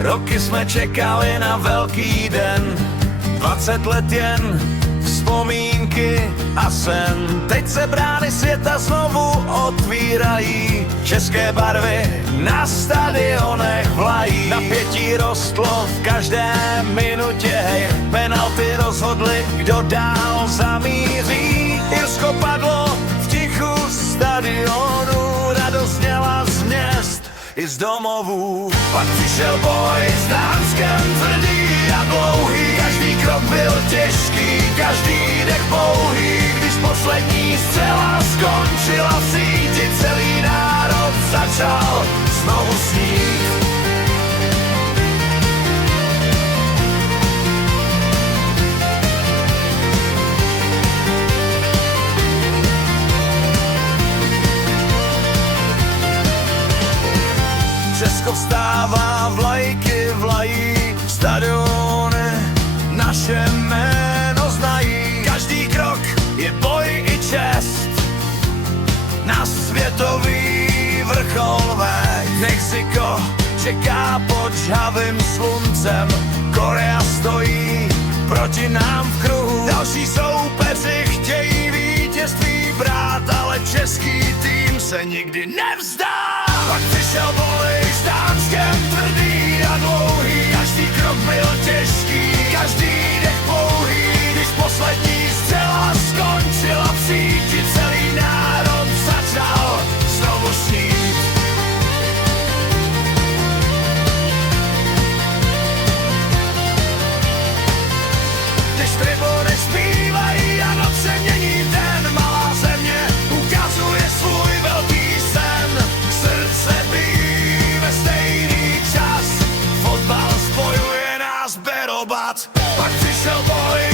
Roky jsme čekali na velký den, 20 let jen vzpomínky a sen. Teď se brány světa znovu otvírají, české barvy na stadionech vlají. Napětí rostlo v každé minutě, penalty rozhodly, kdo dál zamíří. Irsko padlo v tichu stadionu, radost zněla z měst i z domovů. Pak přišel boj s Dánskem, tvrdý a dlouhý, každý krok byl těžký, každý dech pouhý. Když poslední střela skončila v síti, celý národ začal znovu snít. Česko vstává, vlajky vlají, stadiony naše jméno znají. Každý krok je boj i čest, na světový vrchol veď. Mexiko čeká pod žhavým sluncem, Korea stojí proti nám v kruhu. Další soupeři chtějí vítězství brát, ale český tým se nikdy nevzdá. Pak přišel boj s Dánskem, tvrdý a dlouhý, každý krok byl těžký, každý dech pouhý. Když poslední střela skončila v síti, celý národ začal znovu snít. Když tribuny zpívají a noc se mění v den, malá země ukazuje svůj velký sen. Srdce bijí ve stejný čas, fotbal spojuje nás berobat. Pak přišel boj